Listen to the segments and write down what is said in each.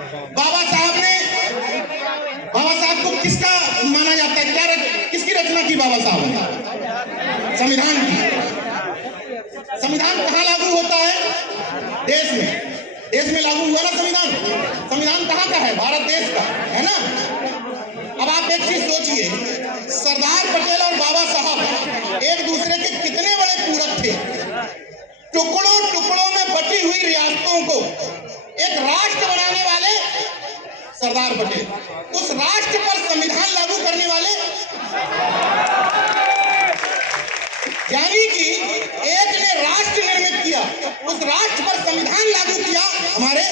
बाबा साहब को किसका माना जाता है, क्या किसकी रचना की बाबा साहब ने? संविधान की। संविधान कहाँ लागू होता है? देश में। देश में लागू हुआ ना संविधान। संविधान कहाँ का है? भारत देश का है ना। अब आप एक चीज सोचिए, सरदार पटेल और बाबा साहब एक दूसरे के कितने बड़े पूरक थे। टुकड़ों टुकड़ों में बटी हुई रियासतों को एक राष्ट्र बनाने वाले सरदार पटेल, उस राष्ट्र पर संविधान लागू करने वाले, यानी कि एक ने राष्ट्र निर्मित किया, उस राष्ट्र पर संविधान लागू किया हमारे।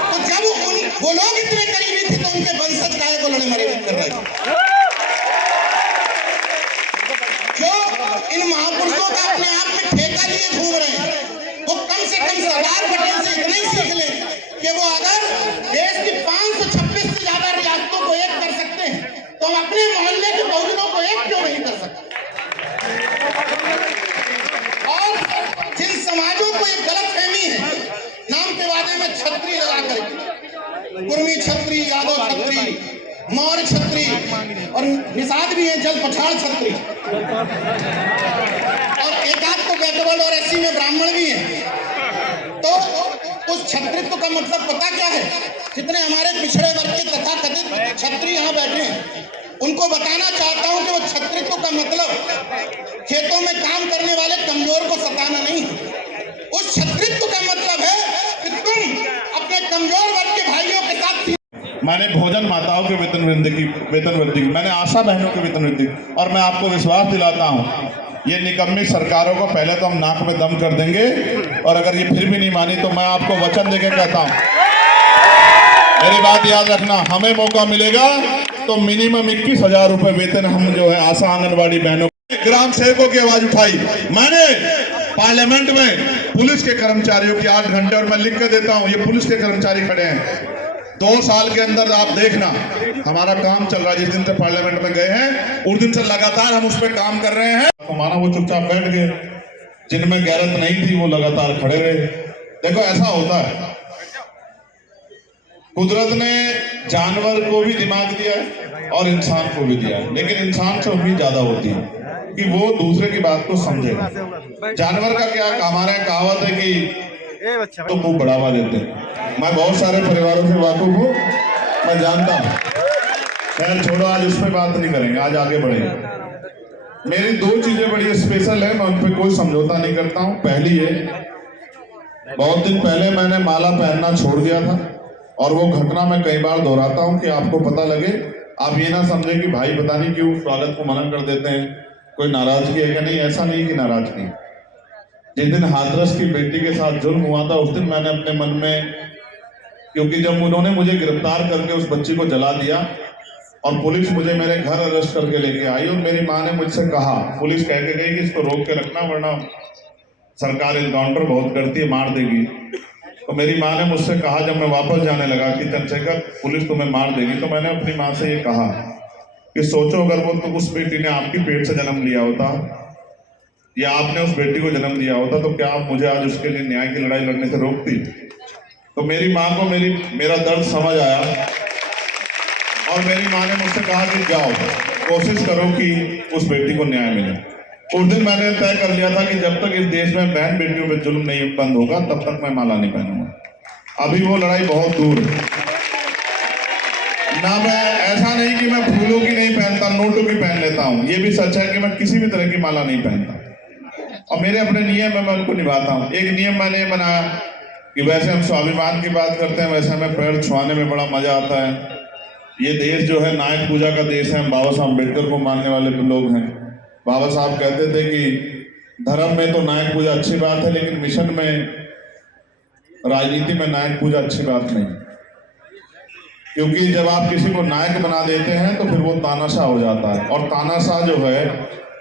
तो जब वो लोग इतने करीबी थे तो उनके वंशज काहे को लड़े मरे कर रहे थे? जो इन महापुरुषों का अपने आप में ठेका लिए घूम रहे हैं, वो कम से कम सरदार पटेल से इतना ही सीख लें कि वो अगर देश की 526 से ज्यादा रियासतों को एक कर सकते हैं तो हम अपने मोहल्ले के बहुजनों को एक क्यों नहीं कर सकते? और जिन समाजों को एक गलत फहमी है, नाम के वादे में छतरी लगा करके, कुर्मी छतरी, यादव छतरी, मौर्य छतरी और निषाद भी है, जल पछाड़ छतरी, और एक आध तो बैकवर्ड और एससी में ब्राह्मण भी हैं। तो उस छत्रित्व का मतलब पता क्या है? जितने हमारे पिछड़े वर्ग के तथाकथित छत्री यहाँ बैठे हैं, उनको बताना चाहता हूं कि वो छत्रित्व का मतलब खेतों में काम करने वाले कमजोर को सताना नहीं है। उस छत्रित्व का मतलब है कि तुम अपने कमजोर वर्ग के भाइयों के साथ। मैंने भोजन माताओं के वेतन वृद्धि की, मैंने आशा बहनों के वेतन वृद्धि, और मैं आपको विश्वास दिलाता हूं, ये निकम्मी सरकारों को पहले तो हम नाक में दम कर देंगे, और अगर ये फिर भी नहीं मानी तो मैं आपको वचन देके कहता हूं, मेरी बात याद रखना, हमें मौका मिलेगा तो मिनिमम 21,000 रुपए वेतन हम जो है आशा आंगनबाड़ी बहनों। ग्राम सेवकों की आवाज उठाई मैंने पार्लियामेंट में, पुलिस के कर्मचारियों की 8 घंटे, और मैं लिख के देता हूं, ये पुलिस के कर्मचारी खड़े हैं। 2 साल के अंदर आप देखना हमारा काम चल रहा है। जिस दिन से पार्लियामेंट में गए हैं उस दिन से लगातार हम उस पर काम कर रहे हैं। हमारा वो चुपचाप बैठ गए, जिनमें गैरत नहीं थी वो लगातार खड़े रहे। देखो ऐसा होता है, कुदरत ने जानवर को भी दिमाग दिया है और इंसान को भी दिया है, लेकिन इंसान से उम्मीद ज्यादा होती है कि वो दूसरे की बात को समझेगा। जानवर का क्या, हमारे कहावत है कि तो खूब बढ़ावा देते हैं। मैं बहुत सारे परिवारों से वाकिफ हूँ, मैं जानता हूँ। खैर छोड़ो, आज उस पर बात नहीं करेंगे, आज आगे बढ़ेंगे। मेरी 2 चीजें बड़ी स्पेशल है, मैं उन पर कोई समझौता नहीं करता हूँ। पहली है, बहुत दिन पहले मैंने माला पहनना छोड़ दिया था, और वो घटना मैं कई बार दोहराता हूँ कि आपको पता लगे, आप ये ना समझे कि भाई पता नहीं क्यों स्वागत को मना कर देते हैं, कोई नाराजगी है क्या? नहीं, ऐसा नहीं कि नाराजगी। जिस दिन हाथरस की बेटी के साथ जुल्म हुआ था उस दिन मैंने अपने मन में, क्योंकि जब उन्होंने मुझे गिरफ्तार करके उस बच्ची को जला दिया और पुलिस मुझे मेरे घर अरेस्ट करके लेके आई, और मेरी माँ ने मुझसे कहा, पुलिस कह के गई कि इसको रोक के रखना वरना सरकार एनकाउंटर बहुत करती है, मार देगी। तो मेरी माँ ने मुझसे कहा जब मैं वापस जाने लगा कि चंद्रशेखर पुलिस तुम्हें मार देगी, तो मैंने अपनी माँ से ये कहा कि सोचो अगर वो तो उस बेटी ने आपकी पेट से जन्म लिया होता या आपने उस बेटी को जन्म दिया होता तो क्या आप मुझे आज उसके लिए न्याय की लड़ाई लड़ने से रोकती? तो मेरी माँ को मेरा दर्द समझ आया, और मेरी माँ ने मुझसे कहा कि जाओ कोशिश करो कि उस बेटी को न्याय मिले। उस दिन मैंने तय कर लिया था कि जब तक इस देश में बहन बेटियों पे जुल्म नहीं बंद होगा तब तक मैं माला नहीं पहनूंगा। अभी वो लड़ाई बहुत दूर है ना। मैं ऐसा नहीं कि मैं फूलों की नहीं पहनता, नोटों की पहन लेता हूँ। ये भी सच है कि मैं किसी भी तरह की माला नहीं पहनता, और मेरे अपने नियम है, मैं उनको निभाता हूँ। एक नियम मैंने बनाया कि वैसे हम स्वाभिमान की बात करते हैं, वैसे हमें पैर छुआने में बड़ा मजा आता है। ये देश जो है नायक पूजा का देश है, हम बाबा साहब अम्बेडकर को मानने वाले लोग हैं। बाबा साहब कहते थे कि धर्म में तो नायक पूजा अच्छी बात है, लेकिन मिशन में, राजनीति में नायक पूजा अच्छी बात नहीं, क्योंकि जब आप किसी को नायक बना देते हैं तो फिर वो तानाशाह हो जाता है, और तानाशाह जो है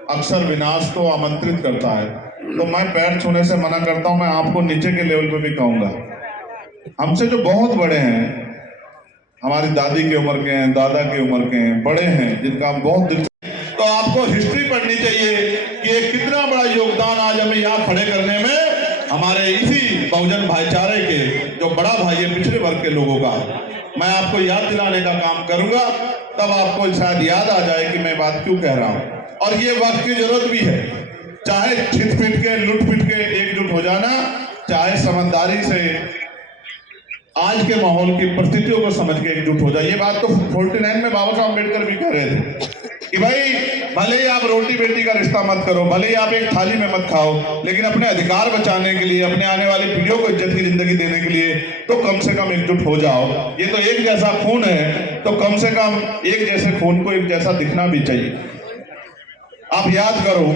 अक्सर विनाश को आमंत्रित करता है। तो मैं पैर छूने से मना करता हूं। मैं आपको नीचे के लेवल पे भी कहूंगा, हमसे जो बहुत बड़े हैं, हमारी दादी की उम्र के हैं, दादा की उम्र के हैं, बड़े हैं जिनका हम बहुत दिल, तो आपको हिस्ट्री पढ़नी चाहिए कि ये कितना बड़ा योगदान आज हमें यहाँ खड़े करने में हमारे इसी बहुजन भाईचारे के जो बड़ा भाई है पिछड़े वर्ग के लोगों का। मैं आपको याद दिलाने का काम करूंगा, तब आपको शायद याद आ जाए कि मैं बात क्यों कह रहा हूं। और ये वक्त की जरूरत भी है, चाहे छिट पिट के लुट पिट के एकजुट हो जाना, चाहे समझदारी से आज के माहौल की परिस्थितियों को समझ के एकजुट हो जाए। ये बात तो 49 में बाबा साहब अम्बेडकर भी कह रहे थे कि भाई भले ही आप रोटी बेटी का रिश्ता मत करो, भले ही आप एक थाली में मत खाओ, लेकिन अपने अधिकार बचाने के लिए, अपने आने वाली पीढ़ियों को इज्जत की जिंदगी देने के लिए तो कम से कम एकजुट हो जाओ। ये तो एक जैसा खून है, तो कम से कम एक जैसे खून को एक जैसा दिखना भी चाहिए। आप याद करो,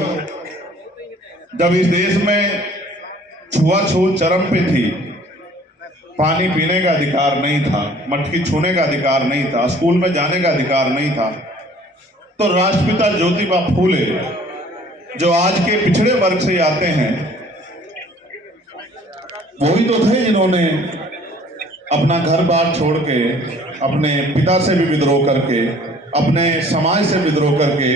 जब इस देश में छुआछूत चरम पे थी, पानी पीने का अधिकार नहीं था, मटकी छूने का अधिकार नहीं था, स्कूल में जाने का अधिकार नहीं था, तो राष्ट्रपिता ज्योतिबा फूले जो आज के पिछड़े वर्ग से आते हैं, वही तो थे जिन्होंने अपना घर बार छोड़ के, अपने पिता से भी विद्रोह करके, अपने समाज से विद्रोह करके,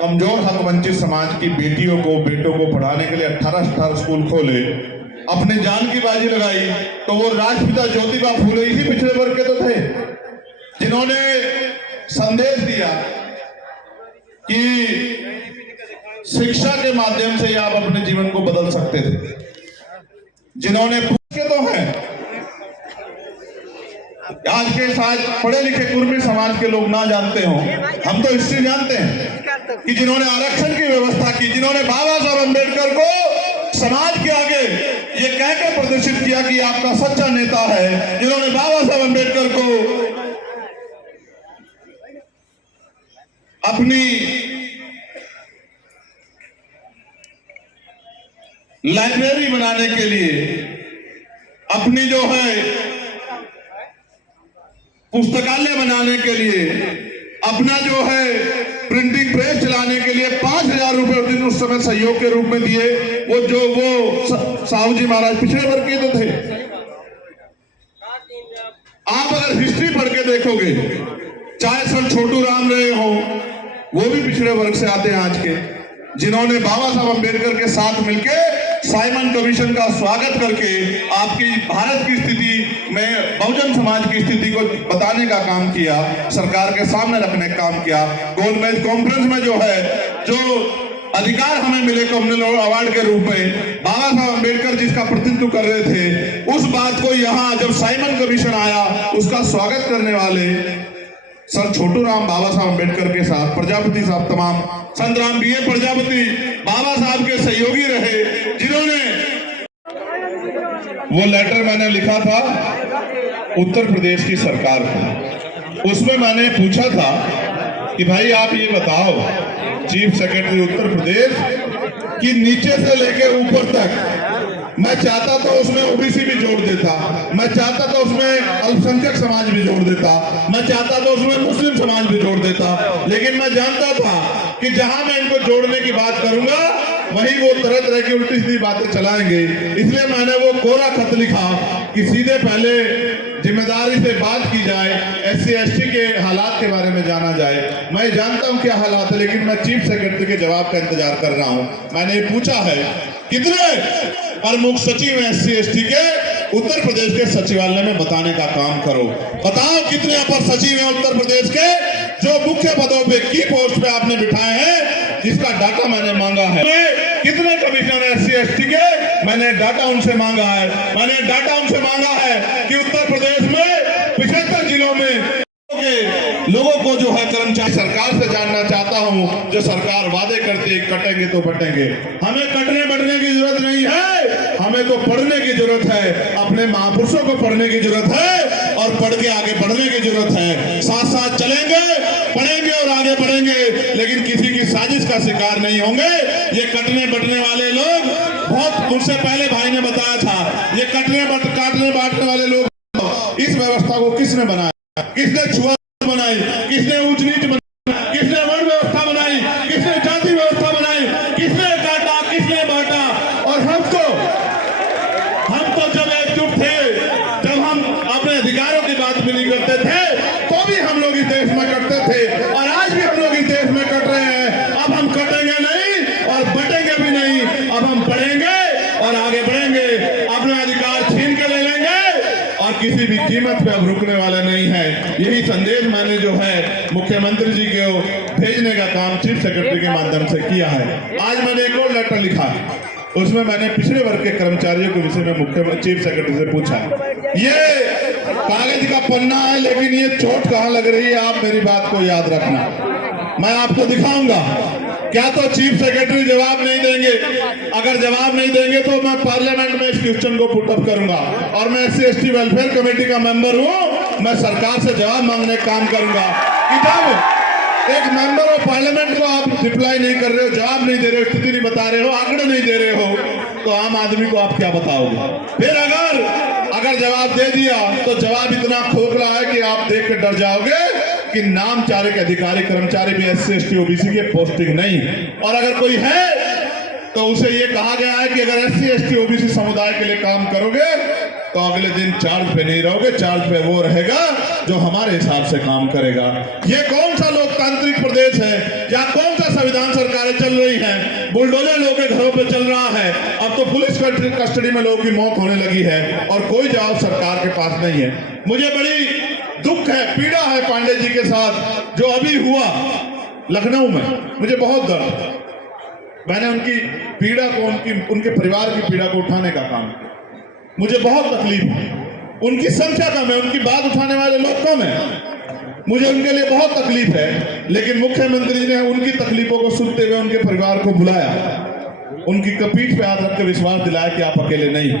कमजोर हक वंचित समाज की बेटियों को, बेटों को पढ़ाने के लिए 18 स्कूल खोले, अपने जान की बाजी लगाई। तो वो राष्ट्रपिता ज्योतिबा फूले इसी पिछड़े वर्ग के तो थे जिन्होंने संदेश दिया कि शिक्षा के माध्यम से आप अपने जीवन को बदल सकते थे, जिन्होंने पूछे तो हैं। आज के साथ पढ़े लिखे कुर्मी समाज के लोग ना जानते हो, हम तो हिस्ट्री जानते हैं कि जिन्होंने आरक्षण की व्यवस्था की, जिन्होंने बाबा साहब अम्बेडकर को समाज के आगे ये कह के प्रदर्शित किया कि आपका सच्चा नेता है, जिन्होंने बाबा साहब अम्बेडकर को अपनी लाइब्रेरी बनाने के लिए, अपनी जो है पुस्तकालय बनाने के लिए, अपना जो है प्रिंटिंग प्रेस चलाने के लिए 5,000 रुपए दिन उस समय सहयोग के रूप में दिए। वो साहू जी महाराज पिछड़े वर्ग के तो थे। आप अगर हिस्ट्री पढ़ के देखोगे, चाहे सर छोटू राम रहे हो, वो भी पिछड़े वर्ग से आते हैं आज के, जिन्होंने बाबा साहब अम्बेडकर के साथ मिलकर साइमन कमीशन का स्वागत करके आपकी भारत की स्थिति में बहुजन समाज की स्थिति को बताने का काम किया, सरकार के सामने रखने का काम किया। गोलमेज कॉन्फ्रेंस में जो है, जो अधिकार हमें मिले कम्युनल अवार्ड के रूप में, बाबा साहब अम्बेडकर जिसका प्रतिनिधित्व कर रहे थे, उस बात को यहाँ जब साइमन कमीशन आया, उसका स्वागत करने वाले सर छोटू राम बाबा साहब अम्बेडकर के साथ प्रजापति साहब, तमाम संत राम बी ए प्रजापति बाबा साहब के सहयोगी रहे, जिन्होंने वो लेटर मैंने लिखा था उत्तर प्रदेश की सरकार को। उसमें मैंने पूछा था कि भाई आप ये बताओ, चीफ सेक्रेटरी उत्तर प्रदेश, कि नीचे से लेके ऊपर तक मैं चाहता तो उसमें ओबीसी भी जोड़ देता, मैं चाहता तो उसमें अल्पसंख्यक समाज भी जोड़ देता, मैं चाहता तो उसमें मुस्लिम समाज भी जोड़ देता, लेकिन मैं जानता था कि जहां मैं इनको जोड़ने की बात करूंगा वहीं वो तरह तरह की उल्टी सीधी बातें चलाएंगे। इसलिए मैंने वो कोरा खत लिखा कि सीधे पहले जिम्मेदारी से बात की जाए, SC ST के हालात के बारे में जाना जाए। मैं जानता हूं क्या हालात है, लेकिन मैं चीफ सेक्रेटरी के जवाब का इंतजार कर रहा हूं। मैंने ये पूछा है कितने प्रमुख सचिव हैं SC ST के, उत्तर प्रदेश के सचिवालय में बताने का काम करो। बताओ कितने अपर सचिव हैं उत्तर प्रदेश के जो मुख्य पदों पे की पोस्ट पे आपने बिठाए हैं, जिसका डाटा मैंने मांगा है। कितने कमिश्नर SC ST के, मैंने डाटा उनसे मांगा है। मैंने डाटा उनसे मांगा है कि उत्तर प्रदेश में 75 जिलों में लोगों को जो है कर्मचारी, सरकार से जानना चाहता हूं, जो सरकार वादे करती है कटेंगे तो बटेंगे, हमें कटने बढ़ने की जरूरत नहीं है, हमें तो पढ़ने की जरूरत है, अपने महापुरुषों को पढ़ने की जरूरत है और पढ़ के आगे बढ़ने की जरूरत है। साथ साथ चलेंगे, पढ़ेंगे और आगे बढ़ेंगे, लेकिन किसी की साजिश का शिकार नहीं होंगे। ये कटने बटने वाले लोग, बहुत मुझसे पहले भाई ने बताया था, ये काटने बांटने वाले लोग, इस व्यवस्था को किसने बनाया? किसने छुआ बनाई? किसने ऊंच नीच बनाई? किसने वर्ण व्यवस्था बनाई? किसने जाति व्यवस्था बनाई? किसने काटा? किसने बांटा? और हम तो जब एकजुट थे, जब हम अपने अधिकारों की बात भी नहीं करते थे, तो भी हम लोग इस देश में कटते थे, और आज भी हम लोग इस देश में कट रहे हैं। अब हम कटेंगे नहीं और बटेंगे भी नहीं, अब हम पढ़ेंगे और आगे बढ़ेंगे। किसी भी कीमत पे अब रुकने वाला नहीं है। यही संदेश मैंने जो है मुख्यमंत्री जी को भेजने का काम चीफ सेक्रेटरी के माध्यम से किया है। आज मैंने एक और लेटर लिखा, उसमें मैंने पिछड़े वर्ग के कर्मचारियों के विषय में मुख्य चीफ सेक्रेटरी से पूछा। ये कागज का पन्ना है, लेकिन ये चोट कहाँ लग रही है, आप मेरी बात को याद रखना। मैं आपको दिखाऊंगा। क्या तो चीफ सेक्रेटरी जवाब नहीं देंगे, अगर जवाब नहीं देंगे तो मैं पार्लियामेंट में इस क्वेश्चन को पुट अप करूंगा। और मैं SC/ST वेलफेयर कमेटी का मेंबर हूं, मैं सरकार से जवाब मांगने का काम करूंगा कि जब एक मेंबर ऑफ पार्लियामेंट को आप रिप्लाई नहीं कर रहे हो, जवाब नहीं दे रहे हो, स्थिति नहीं बता रहे हो, आंकड़े नहीं दे रहे हो, तो आम आदमी को आप क्या बताओगे? फिर अगर जवाब दे दिया तो जवाब इतना खोखला है कि आप देख के डर जाओगे कि नामचारे के अधिकारी कर्मचारी भी SC/ST OBC के पोस्टिंग नहीं। और अगर कोई है तो उसे ये कहा गया है कि अगर SC/ST OBC समुदाय के लिए काम करोगे तो अगले दिन चार्ज पे नहीं रहोगे, चार्ज पे वो रहेगा जो हमारे हिसाब से काम करेगा। ये कौन सा लोकतांत्रिक प्रदेश है या कौन सा संविधान सरकारें चल रही हैं? बुलडोजर लोगों के घरों पे चल रहा है, अब तो पुलिस कस्टडी में लोगों की मौत होने लगी है और कोई जवाब सरकार के पास नहीं है। मुझे बड़ी दुख है, पीड़ा है पांडे जी के साथ जो अभी हुआ लखनऊ में। मुझे बहुत दर्द, मैंने उनकी पीड़ा को, उनके परिवार की पीड़ा को उठाने का काम, मुझे बहुत तकलीफ है। उनकी संख्या कम है, उनकी बात उठाने वाले लोग कम है, मुझे उनके लिए बहुत तकलीफ है। लेकिन मुख्यमंत्री जी ने उनकी तकलीफों को सुनते हुए उनके परिवार को बुलाया, उनकी पीठ पे हाथ रख के विश्वास दिलाया कि आप अकेले नहीं,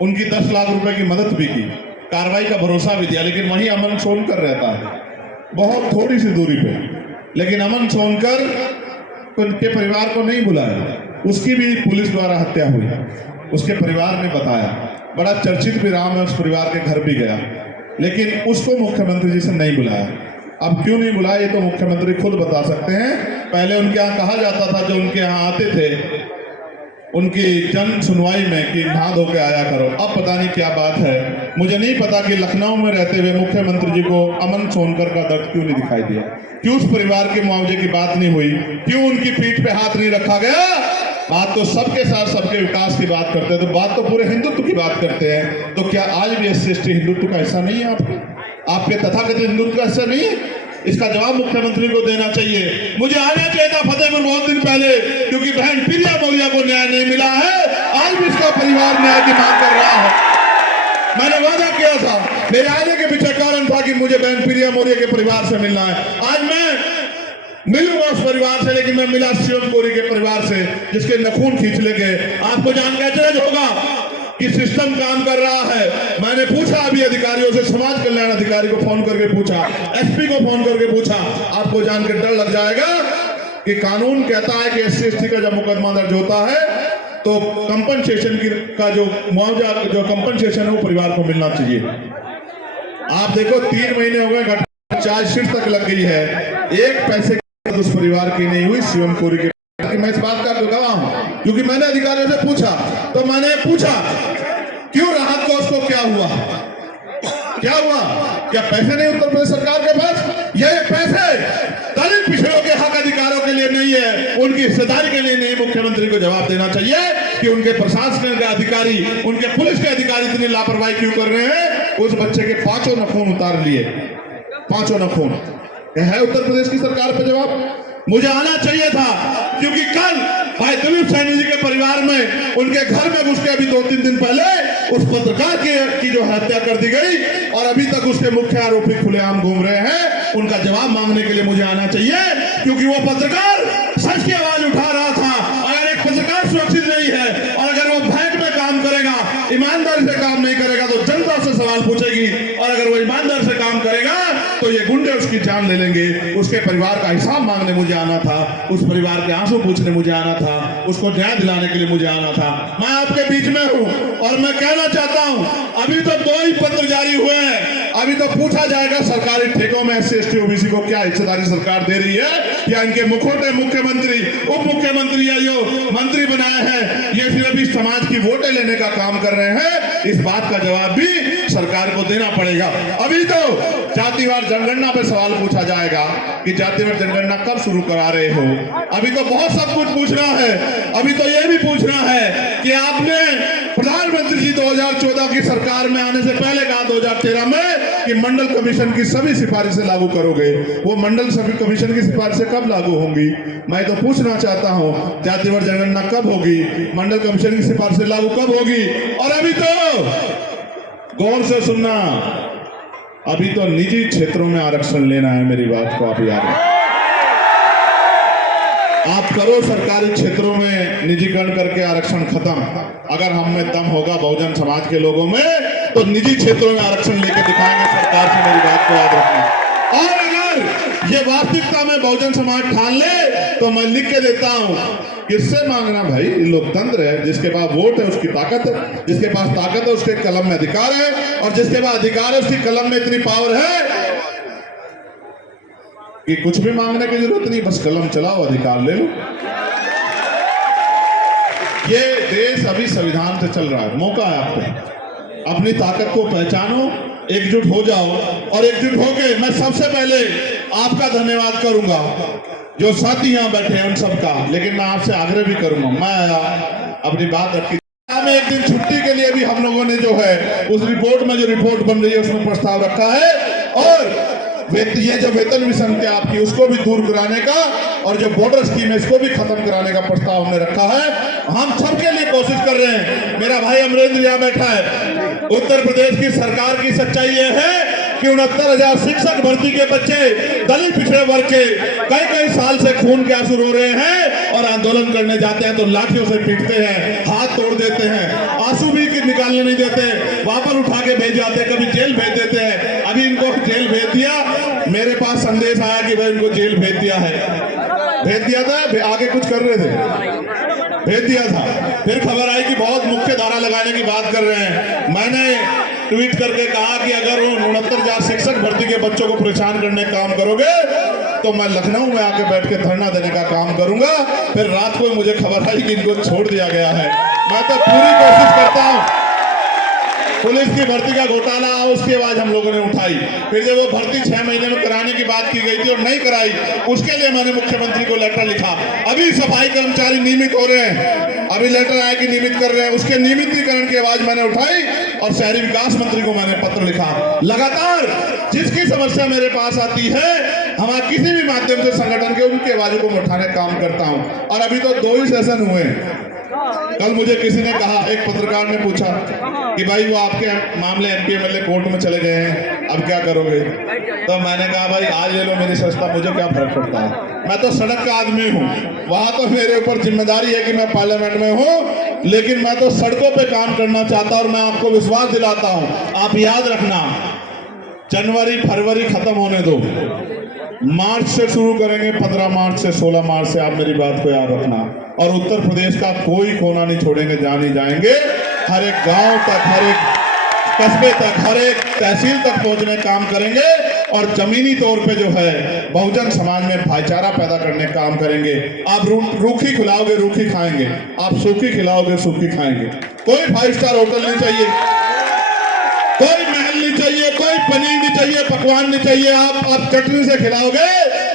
उनकी 10 लाख रुपए की मदद भी की, कार्रवाई का भरोसा भी दिया। लेकिन वहीं अमन सोनकर रहता है, बहुत थोड़ी सी दूरी पे, लेकिन अमन सोनकर के परिवार को नहीं बुलाया। उसकी भी पुलिस द्वारा हत्या हुई, उसके परिवार ने बताया, बड़ा चर्चित भी रहा, मैं उस परिवार के घर भी गया, लेकिन उसको मुख्यमंत्री जी से नहीं बुलाया। अब क्यों नहीं बुलाया ये तो मुख्यमंत्री खुद बता सकते हैं। पहले उनके यहाँ कहा जाता था, जो उनके यहाँ आते थे उनकी जन सुनवाई में, कि नहा धो के आया करो। अब पता नहीं क्या बात है, मुझे नहीं पता कि लखनऊ में रहते हुए मुख्यमंत्री जी को अमन सोनकर का दर्द क्यों नहीं दिखाई दिया, क्यों उस परिवार के मुआवजे की बात नहीं हुई, क्यों उनकी पीठ पे हाथ नहीं रखा गया। बात तो सबके साथ सबके विकास की बात करते हैं, तो बात तो पूरे हिंदुत्व की बात करते हैं। तो क्या आज भी SC/ST हिंदुत्व का हिस्सा नहीं है? आपके तथाकथित हिंदुत्व का हिस्सा नहीं है? इसका जवाब मुख्यमंत्री को देना चाहिए। मुझे आना चाहिए था फतेहपुर बहुत दिन पहले, क्योंकि बहन प्रिया मौर्य को न्याय नहीं मिला है, आज भी इसका परिवार न्याय की मांग कर रहा है। मैंने वादा किया था, मेरे आने के पीछे कारण था कि मुझे बहन प्रिया मौर्य के परिवार से मिलना है। आज मैं मिलूंगा उस परिवार से, लेकिन मैं मिला शिवम कोरी के परिवार से, जिसके नखून खींच ले गए। आपको जानकर अचरज होगा कि सिस्टम काम कर रहा है। मैंने पूछा अभी अधिकारियों से, समाज कल्याण अधिकारी को फोन करके पूछा, SP को फोन करके पूछा, आपको जानकर डर लग जाएगा कि कानून कहता है कि SC/ST का जब मुकदमा दर्ज होता है तो कंपनसेशन का जो मुआवजा, जो कंपनसेशन है वो परिवार को मिलना चाहिए। आप देखो 3 महीने हो गए, घटना चार्जशीट तक लग गई है, 1 पैसे उस परिवार की नहीं हुई शिवम कोरी के। मैं इस बात का गवाह हूं, क्योंकि मैंने अधिकारियों से पूछा, तो मैंने पूछा क्यों राहत कोष को क्या हुआ, क्या हुआ, क्या पैसे नहीं उत्तर प्रदेश सरकार के पास? ये पैसे दलित पिछड़ों के हक अधिकारों के लिए नहीं है, उनकी हिस्सेदारी के लिए नहीं। मुख्यमंत्री को जवाब देना चाहिए कि उनके प्रशासन के अधिकारी, उनके पुलिस के अधिकारी इतनी लापरवाही क्यों कर रहे हैं। उस बच्चे के 5 नखून उतार लिए, 5 नखून है उत्तर प्रदेश की सरकार पर जवाब। मुझे आना चाहिए था, क्योंकि कल भाई दिलीप सैनी जी के परिवार में, उनके घर में घुस के अभी 2-3 दिन पहले उस पत्रकार की जो हत्या कर दी गई, और अभी तक उसके मुख्य आरोपी खुलेआम घूम रहे हैं। उनका जवाब मांगने के लिए मुझे आना चाहिए, क्योंकि वो पत्रकार सच की आवाज उठा रहा था। अगर एक पत्रकार सुरक्षित नहीं है और अगर वो बैंक में काम करेगा, ईमानदारी से काम नहीं करेगा, तो जनता से सवाल पूछेगी, और अगर वो ईमानदार से काम करेगा तो ये गुंडे उसकी जान ले लेंगे। उसके परिवार का हिसाब मांगने मुझे आना था, उस परिवार के आंसू पूछने मुझे आना था, उसको न्याय दिलाने के लिए मुझे आना था। मैं आपके बीच में हूं और मैं कहना चाहता हूं, अभी तो 2 ही पत्र जारी हुए हैं, अभी तो पूछा जाएगा सरकारी ठेकों में SC/ST OBC को क्या हिस्सेदारी सरकार दे रही है, या इनके मुखोटे मुख्यमंत्री, उप मुख्यमंत्री या जो मंत्री बनाए हैं ये सिर्फ इस समाज की वोटें लेने का काम कर रहे हैं। इस बात का जवाब भी सरकार को देना पड़ेगा। अभी तो जातिवार जनगणना पे सवाल पूछा जाएगा कि जातिवार जनगणना कब शुरू करा रहे हो। अभी तो बहुत सब कुछ पूछना है। अभी तो ये भी पूछना है कि आपने प्रधानमंत्री जी 2014 की सरकार में आने से पहले कहा 2013 में कि मंडल कमीशन की सभी सिफारिशें लागू करोगे। वो मंडल सभी कमीशन की सिफारिशें कब लागू होंगी? मैं तो पूछना चाहता हूँ, जातिवार जनगणना कब होगी, मंडल कमीशन की सिफारिशें लागू कब होगी? और अभी तो गौर से सुनना, अभी तो निजी क्षेत्रों में आरक्षण लेना है। मेरी बात को आप याद रखें। आप करो सरकारी क्षेत्रों में निजीकरण करके आरक्षण खत्म। अगर हम में दम होगा बहुजन समाज के लोगों में तो निजी क्षेत्रों में आरक्षण लेके दिखाएंगे सरकार से। मेरी बात को याद रखना। और अगर ये वास्तविकता में बहुजन समाज ठान ले तो मैं लिख के देता हूं, किससे मांगना भाई? लोकतंत्र है, जिसके पास वोट है उसकी ताकत है, जिसके पास ताकत है उसके कलम में अधिकार है, और जिसके पास अधिकार है उसकी कलम में इतनी पावर है कि कुछ भी मांगने की जरूरत नहीं, बस कलम चलाओ, अधिकार ले लो। ये देश अभी संविधान से चल रहा है। मौका है आप पे, अपनी ताकत को पहचानो, एकजुट हो जाओ। और एकजुट होके मैं सबसे पहले आपका धन्यवाद करूंगा, जो साथी यहाँ बैठे हैं उन सबका। लेकिन मैं आपसे आग्रह भी करूंगा, मैं आया अपनी बात रखी में एक दिन छुट्टी के लिए भी हम लोगों ने जो है उस रिपोर्ट में जो रिपोर्ट बन रही है उसमें प्रस्ताव रखा है, और ये जो वेतन मिशन थे आपकी उसको भी दूर कराने का, और जो बॉर्डर स्कीम है इसको भी खत्म कराने का प्रस्ताव हमने रखा है। हम सबके लिए कोशिश कर रहे हैं। मेरा भाई अमरेंद्र यहाँ बैठा है। उत्तर प्रदेश की सरकार की सच्चाई ये है कि 69,000 शिक्षक भर्ती के बच्चे दलित पिछड़े वर्ग के कई साल से खून के आंसू रो रहे हैं, और आंदोलन करने जाते हैं तो लाठियों से पीटते हैं, हाथ तोड़ देते हैं, आंसू भी निकालने नहीं देते, वापस उठा के भेज जाते, कभी जेल भेज देते हैं। अभी इनको जेल भेज दिया। मेरे पास संदेश आया कि भाई इनको जेल भेज दिया है। भेज दिया था, आगे कुछ कर रहे थे, भेज दिया था। फिर खबर आई कि बहुत मुख्य धारा लगाने की बात कर रहे हैं। मैंने ट्वीट करके कहा कि अगर वो 69,000 शिक्षक भर्ती के बच्चों को परेशान करने का काम करोगे तो मैं लखनऊ में आके बैठ के धरना देने का काम करूंगा। फिर रात को मुझे खबर आई कि इनको छोड़ दिया गया है। मैं तो पूरी कोशिश करता हूं। पुलिस की भर्ती का घोटाला उसकी आवाज हम लोगों ने उठाई। फिर जब वो भर्ती 6 महीने में कराने की बात की गई थी और नहीं कराई, उसके लिए मैंने मुख्यमंत्री को लेटर लिखा। अभी सफाई कर्मचारी नियमित हो रहे हैं, अभी लेटर आया कि नियमित कर रहे हैं, उसके नियमितीकरण की आवाज मैंने उठाई और शहरी विकास मंत्री को मैंने पत्र लिखा। लगातार जिसकी समस्या मेरे पास आती है, हमारे किसी भी माध्यम से संगठन के उनकी आवाजों को उठाने का काम करता हूं। और अभी तो 2 ही सेशन हुए। कल मुझे किसी ने कहा, एक पत्रकार ने पूछा कि भाई वो आपके मामले MP MLA कोर्ट में चले गए हैं, अब क्या करोगे? तो मैंने कहा भाई आज ले लो मेरी संस्था, मुझे क्या फर्क पड़ता है, मैं तो सड़क का आदमी हूँ। वहां तो मेरे ऊपर जिम्मेदारी है कि मैं पार्लियामेंट में हूँ, लेकिन मैं तो सड़कों पे काम करना चाहता हूँ। और मैं आपको विश्वास दिलाता हूँ, आप याद रखना, जनवरी फरवरी खत्म होने दो, मार्च से शुरू करेंगे, 15 मार्च से 16 मार्च से। आप मेरी बात को याद रखना। और उत्तर प्रदेश का कोई कोना नहीं छोड़ेंगे, जाने जाएंगे, हर एक गांव तक, हर एक कस्बे तक, हर एक तहसील तक पहुंचने काम करेंगे। और जमीनी तौर पे जो है बहुजन समाज में भाईचारा पैदा करने का काम करेंगे। आप रूखी खिलाओगे रूखी खाएंगे, आप सूखी खिलाओगे सूखी खाएंगे। कोई 5 स्टार होटल नहीं चाहिए, कोई महल नहीं चाहिए, कोई पनीर नहीं चाहिए, पकवान नहीं चाहिए। आप चटनी से खिलाओगे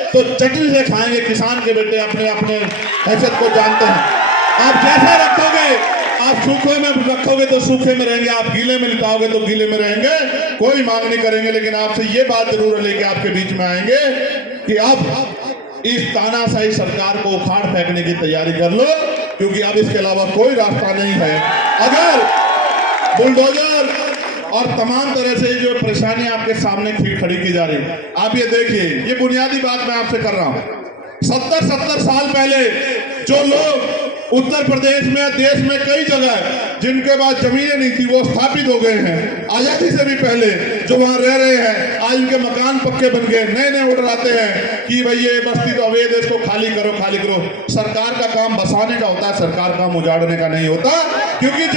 तो चटनी से खाएंगे। किसान के बेटे अपने अपने हैसियत को जानते हैं। आप जैसा रखोगे, आप सूखे में रखोगे तो सूखे में रहेंगे, आप गीले में लिटाओगे तो गीले में रहेंगे। कोई मांग नहीं करेंगे, लेकिन आपसे ये बात जरूर लेके आपके बीच में आएंगे कि अब इस तानाशाही सरकार को उखाड़ फेंकने की तैयारी कर लो, क्योंकि अब इसके अलावा कोई रास्ता नहीं है। अगर बुलडोजर और तमाम तरह से जो परेशानियां आपके सामने खड़ी की जा रही, आप ये देखिए, ये बुनियादी बात मैं आपसे कर रहा हूं। 70 साल पहले जो लोग उत्तर प्रदेश में, देश में कई जगह जिनके पास जमीनें नहीं थी, वो स्थापित हो गए हैं। आजादी से भी पहले जो वहां रह रहे हैं, आज उनके मकान पक्के बन गए। नए नए ऑर्डर आते हैं कि भाई ये बस्ती तो अवैध है, इसको खाली करो, खाली करो। सरकार का काम बसाने का होता है, सरकार का काम उजाड़ने का नहीं होता। क्योंकि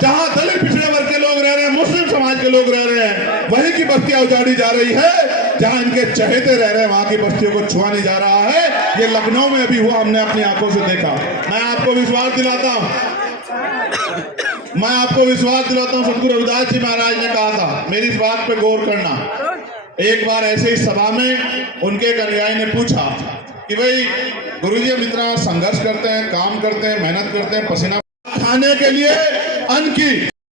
जहां दलित पिछड़े वर्ग के लोग रह रहे हैं, मुस्लिम समाज के लोग रह रहे हैं, वहीं की बस्तियां उजाड़ी जा रही है। जहां इनके चहेते रह रहे हैं, वहां की बस्तियों को छुआ नहीं जा रहा है। ये लखनऊ में भी हुआ, हमने अपनी आंखों से देखा। मैं आपको विश्वास दिलाता हूं, मैं आपको विश्वास दिलाता हूं, सदगुरु रविदास जी महाराज ने कहा था, मेरी इस बात पे गौर करना। एक बार ऐसे ही सभा में उनके एक अनुयायी ने पूछा कि भाई गुरुजी हम इतना संघर्ष करते हैं, काम करते हैं, मेहनत करते हैं, पसीना खाने के लिए अन्न की,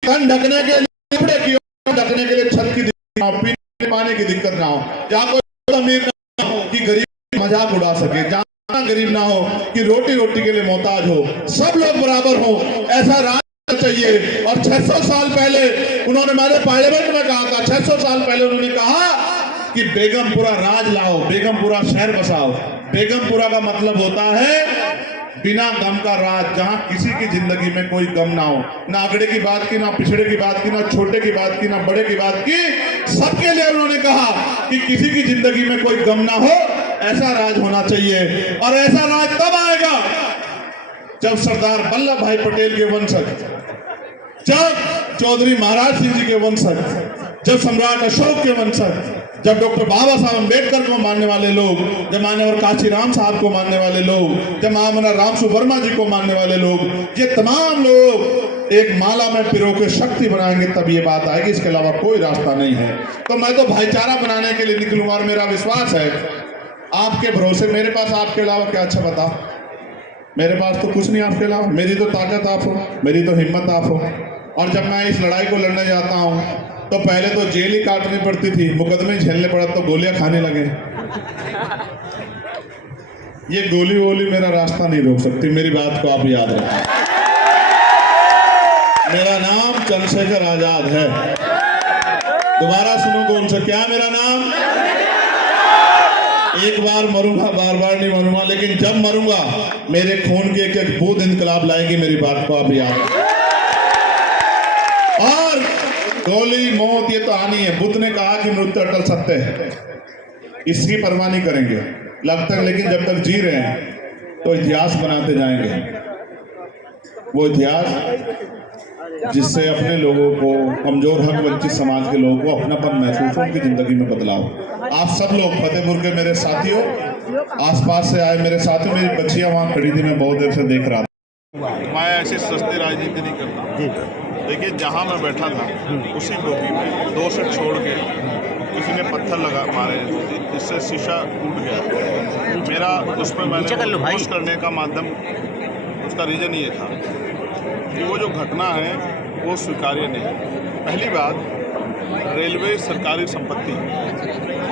तन ढकने के लिए कपड़े की, ढकने के लिए छत की दिक्कत ना हो, पीने पानी की दिक्कत ना हो, जहाँ कोई अमीर ना हो कि गरीब मजाक उड़ा सके, जहाँ गरीब ना हो कि रोटी के लिए मोहताज हो, सब लोग बराबर हो, ऐसा राज चाहिए। और 600 साल पहले उन्होंने, मैंने पार्लियामेंट में कहा था, 600 साल पहले उन्होंने कहा कि बेगमपुरा राज लाओ, बेगमपुरा शहर बसाओ। बेगमपुरा का मतलब होता है बिना गम का राज, जहां किसी की जिंदगी में कोई गम ना हो, ना आगड़े की बात की, ना पिछड़े की बात की, ना छोटे की बात की, ना बड़े की बात की, सबके लिए उन्होंने कहा कि किसी की जिंदगी में कोई गम ना हो, ऐसा राज होना चाहिए। और ऐसा राज तब आएगा जब सरदार वल्लभ भाई पटेल के वंशज, जब चौधरी महाराज सिंह जी के वंशज, जब सम्राट अशोक के वंशज, जब डॉक्टर बाबा साहब अम्बेडकर को मानने वाले लोग, जब मान्यवर काशीराम साहब को मानने वाले लोग, जब महामना रामसु वर्मा जी को मानने वाले लोग, ये तमाम लोग एक माला में पिरो के शक्ति बनाएंगे, तब ये बात आएगी, इसके अलावा कोई रास्ता नहीं है। तो मैं तो भाईचारा बनाने के लिए निकलूंगा और मेरा विश्वास है आपके भरोसे, मेरे पास आपके अलावा क्या अच्छा बता, मेरे पास तो कुछ नहीं आपके अलावा, मेरी तो ताकत आप हो, मेरी तो हिम्मत आप हो। और जब मैं इस लड़ाई को लड़ने जाता हूं तो पहले तो जेल ही काटनी पड़ती थी, मुकदमे झेलने पड़ा, तो गोलियां खाने लगे। ये गोली वोली मेरा रास्ता नहीं रोक सकती, मेरी बात को आप याद रखें। मेरा नाम चंद्रशेखर आजाद है। दोबारा सुनो उनसे, क्या मेरा नाम? एक बार मरूंगा, बार बार नहीं मरूंगा, लेकिन जब मरूंगा मेरे खून की एक एक बूंद इनकलाब लाएगी, मेरी बात को आप याद रखें। और गोली मौत ये तो आनी है। बुद्ध ने कहा कि मृत्यु अटल सत्य है, इसकी परवाह नहीं करेंगे लेकिन जब तक जी रहे हैं तो इतिहास बनाते जाएंगे, वो इतिहास जिससे अपने लोगों को, कमजोर हक वंचित समाज के लोगों को अपनापन महसूस हो, उनकी जिंदगी में बदलाव। आप सब लोग, फतेहपुर के मेरे साथियों, आसपास से आए मेरे साथियों, मेरी बच्चियां वहां खड़ी थी, मैं बहुत देर से देख रहा था। मैं ऐसी सस्ती राजनीति नहीं करता। देखिए, जहाँ मैं बैठा था उसी बोगी में 2 सेट छोड़ के किसी ने पत्थर मारे, इससे शीशा टूट गया। मेरा उस पर मैंने पोस्ट करने का माध्यम, उसका रीज़न ये था कि वो जो घटना है वो स्वीकार्य नहीं। पहली बात, रेलवे सरकारी संपत्ति,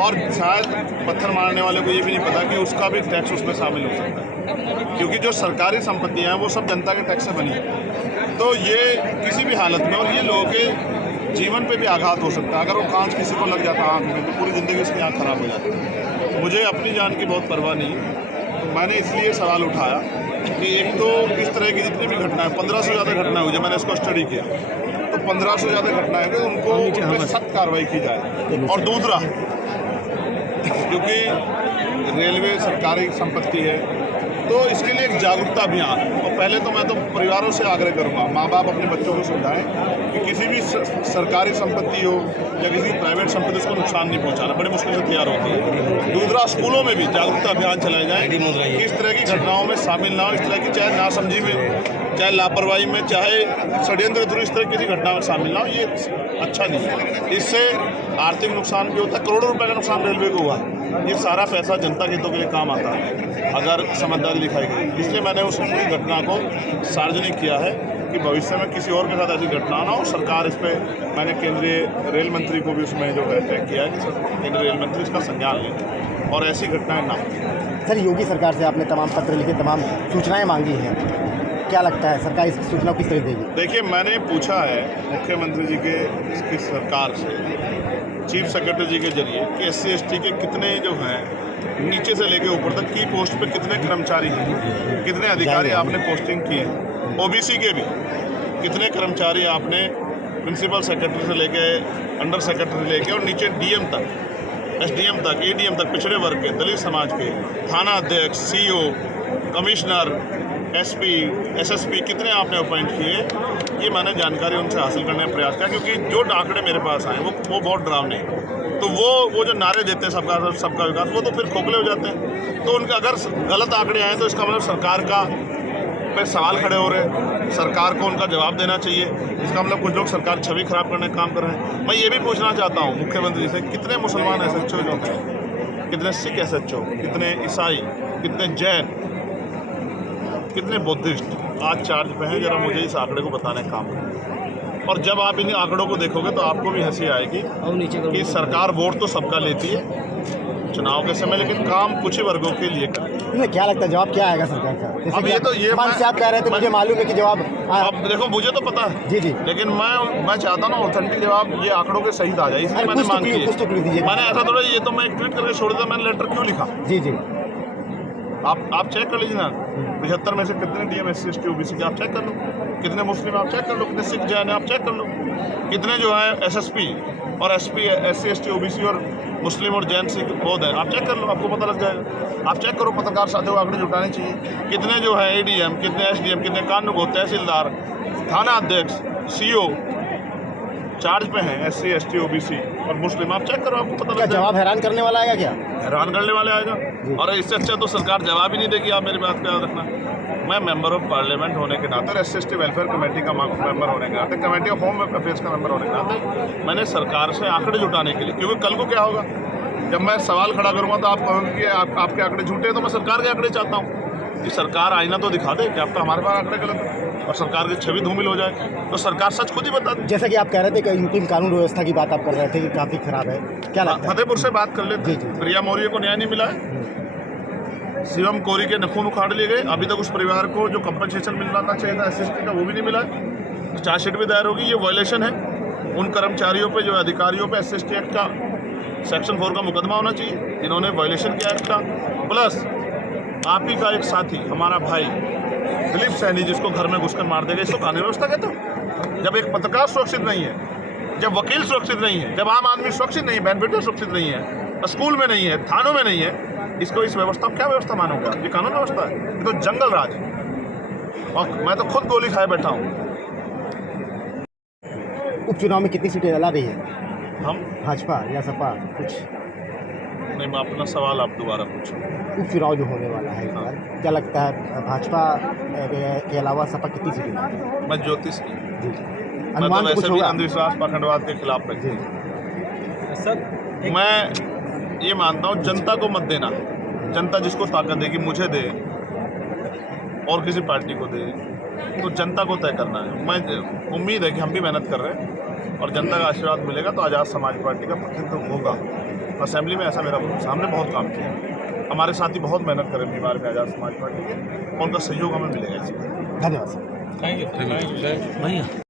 और शायद पत्थर मारने वाले को ये भी नहीं पता कि उसका भी टैक्स उसमें शामिल हो सकता है, क्योंकि जो सरकारी संपत्तियां हैं वो सब जनता के टैक्स से बनी है। तो ये किसी भी हालत में, और ये लोगों के जीवन पे भी आघात हो सकता है। अगर वो कांच किसी को लग जाता आँख में तो पूरी ज़िंदगी उसकी आँख खराब हो जाती है। मुझे अपनी जान की बहुत परवाह नहीं, मैंने इसलिए सवाल उठाया कि एक तो इस तरह की जितनी भी घटनाएं, 1500 से ज़्यादा घटनाएं हुई, जब मैंने इसको स्टडी किया तो 1500 से ज़्यादा घटनाएं हुई, उनको उन पर सख्त कार्रवाई की जाए। और दूसरा, क्योंकि रेलवे सरकारी संपत्ति है तो इसके लिए एक जागरूकता अभियान। और पहले तो मैं तो परिवारों से आग्रह करूंगा, माँ बाप अपने बच्चों को समझाएं कि किसी भी सरकारी संपत्ति हो या किसी प्राइवेट संपत्ति, उसको नुकसान नहीं पहुंचाना, बड़ी मुश्किल से तैयार होती है। दूसरा, स्कूलों में भी जागरूकता अभियान चलाए जाए कि इस तरह की घटनाओं में शामिल ना हो, इस तरह की चाहे नासमझी में, चाहे लापरवाही में, चाहे षड्यंत्र थ्रू, इस तरह किसी घटना में शामिल ना हो। ये अच्छा नहीं है, इससे आर्थिक नुकसान भी होता है। करोड़ों रुपए का नुकसान रेलवे को हुआ, ये सारा पैसा जनता के हितों के लिए काम आता है अगर समझदारी दिखाई गई। इसलिए मैंने उस पूरी घटना को सार्वजनिक किया है कि भविष्य में किसी और के साथ ऐसी घटना ना हो। सरकार इस पर, मैंने केंद्रीय रेल मंत्री को भी उसमें जो है तय किया है कि केंद्रीय रेल मंत्री इसका संज्ञान लें और ऐसी घटनाएं ना हो। सर, योगी सरकार से आपने तमाम पत्र लिखे, तमाम सूचनाएं मांगी हैं, क्या लगता है सरकार इस सूचना किस तरह देगी? देखिए, मैंने पूछा है मुख्यमंत्री जी के इसकी सरकार से, चीफ सेक्रेटरी जी के जरिए कि SC ST के कितने जो हैं, नीचे से लेके ऊपर तक की पोस्ट पे कितने कर्मचारी हैं, कितने अधिकारी आपने पोस्टिंग की है, OBC के भी कितने कर्मचारी आपने प्रिंसिपल सेक्रेटरी से लेके, अंडर सेक्रेटरी से लेके और नीचे DM तक, SDM तक, ADM तक, पिछड़े वर्ग के, दलित समाज के, थाना अध्यक्ष, CO, कमिश्नर, SP, SSP कितने आपने अपॉइंट किए, ये मैंने जानकारी उनसे हासिल करने का प्रयास किया। क्योंकि जो आंकड़े मेरे पास आए वो बहुत डरावने हैं। तो वो जो नारे देते हैं सबका विकास, वो तो फिर खोखले हो जाते हैं। तो उनके अगर गलत आंकड़े आए तो इसका मतलब सरकार का पे सवाल खड़े हो रहे हैं, सरकार को उनका जवाब देना चाहिए। इसका मतलब कुछ लोग सरकार छवि खराब करने का काम कर रहे हैं। मैं ये भी पूछना चाहता हूँ मुख्यमंत्री से, कितने मुसलमान SHO जो हैं, कितने सिख SHO, कितने ईसाई, कितने जैन, कितने बुद्धिस्ट आज चार्ज पे हैं, जरा मुझे इस आंकड़े को बताने का काम करें। और जब आप इन आंकड़ों को देखोगे तो आपको भी हंसी आएगी कि सरकार वोट तो सबका लेती है चुनाव के समय, लेकिन काम कुछ ही वर्गों के लिए करे। नहीं, क्या लगता है जवाब क्या आएगा सरकार का? जैसे अब कि ये तो ये मन से आप कह रहे थे, मुझे मालूम है कि जवाब अब देखो मुझे तो पता है जी जी, लेकिन मैं चाहता हूँ ना ऑथेंटिक जवाब ये आंकड़ों के सहित आ जाए, इसलिए अरे मैंने कुछ तो मांग की कुछ तो क्लू दीजिए। मैंने ऐसा थोड़ा ये तो मैं एक ट्वीट करके छोड़ दिया, मैंने लेटर क्यों लिखा जी जी, आप चेक कर लीजिए ना, 75 में से कितने DM SC ST OBC के आप चेक कर लो, कितने मुस्लिम आप चेक कर लो, कितने सिख जैन है आप चेक कर लो, कितने जो है SSP और SP SC ST OBC और मुस्लिम और जैन सिख पौध है आप चेक कर लो, आपको पता लग जाएगा। आप चेक करो, पत्रकार साथियों आंकड़े जुटाने चाहिए, कितने जो है ADM, कितने SDM, कितने कानूगो, तहसीलदार, थाना अध्यक्ष, CO चार्ज पे हैं SC ST OBC और मुस्लिम, आप चेक करो, आपको पता क्या लग जवाब हैरान करने वाला आएगा क्या? हैरान करने वाले आएगा। और इससे अच्छा तो सरकार जवाब ही नहीं देगी, आप मेरी बात का याद रखना। मैं मेंबर ऑफ पार्लियामेंट होने के नाते और SC ST वेलफेयर कमेटी का मेंबर होने के नाते, कमेटी ऑफ होम अफेयर्स का मेंबर होने के नाते मैंने सरकार से आंकड़े जुटाने के लिए, क्योंकि कल को क्या होगा जब मैं सवाल खड़ा करूँगा तो आप कहोगे कि आपके आंकड़े झूठे हैं, तो मैं सरकार के आंकड़े चाहता हूँ कि सरकार आईना तो दिखा दे कि अब तो हमारे पास आंकड़े गलत है और सरकार की छवि धूमिल हो जाए, तो सरकार सच खुद ही बता दे। जैसा कि आप कह रहे थे कि यूपी में कानून व्यवस्था की बात आप कर रहे थे कि काफ़ी खराब है, क्या लगता है? फतेहपुर से बात कर लेते, जी। प्रिया मौर्य को न्याय नहीं मिला है, शिवम कोरी के नखून उखाड़ लिए गए, अभी तक उस परिवार को जो कंपनसेशन मिलना था चाहिए था SST का वो भी नहीं मिला है, चार्जशीट भी दायर होगी, ये वायलेशन है उन कर्मचारियों पे जो अधिकारियों पे SST एक्ट का सेक्शन 4 का मुकदमा होना चाहिए जिन्होंने वायलेशन किया एक्ट का। प्लस आप ही का एक साथी हमारा भाई दिलीप सैनी जिसको घर में घुसकर मार देगा, इसको कानून व्यवस्था कहते हो? जब एक पत्रकार सुरक्षित नहीं है, जब वकील सुरक्षित नहीं है, जब आम आदमी सुरक्षित नहीं है, बहन बेटे सुरक्षित नहीं है, स्कूल में नहीं है, थानों में नहीं है, इसको इस व्यवस्था क्या व्यवस्था मानोगे? ये कानून व्यवस्था है? ये तो जंगल राज है और मैं तो खुद गोली खाए बैठा हूँ। उपचुनाव में कितनी सीटें ला रही है हम भाजपा या सपा कुछ? नहीं, मैं अपना सवाल आप दोबारा पूछो। उपचुनाव जो होने वाला है इस बार, क्या लगता है भाजपा के अलावा सपा कितनी सीटें ला रही है? मैं ज्योतिष नहीं, जी, मैं तो अनुमान तो कुछ वैसे भी होगा? अंधविश्वास पाखंडवाद के खिलाफ जी है। मैं ये मानता हूँ जनता को मत देना, जनता जिसको ताकत देगी, मुझे दे और किसी पार्टी को दे, तो जनता को तय करना है। मैं उम्मीद है कि हम भी मेहनत कर रहे हैं और जनता का आशीर्वाद मिलेगा तो आज़ाद समाज पार्टी का प्रतिनिधित्व होगा असेंबली में, ऐसा मेरा भरोसा। हमने बहुत काम किया, हमारे साथी बहुत मेहनत करें बीमार में आज़ाद समाज पार्टी के, उनका सहयोग हमें मिलेगा इसमें। धन्यवाद सर। Thank you.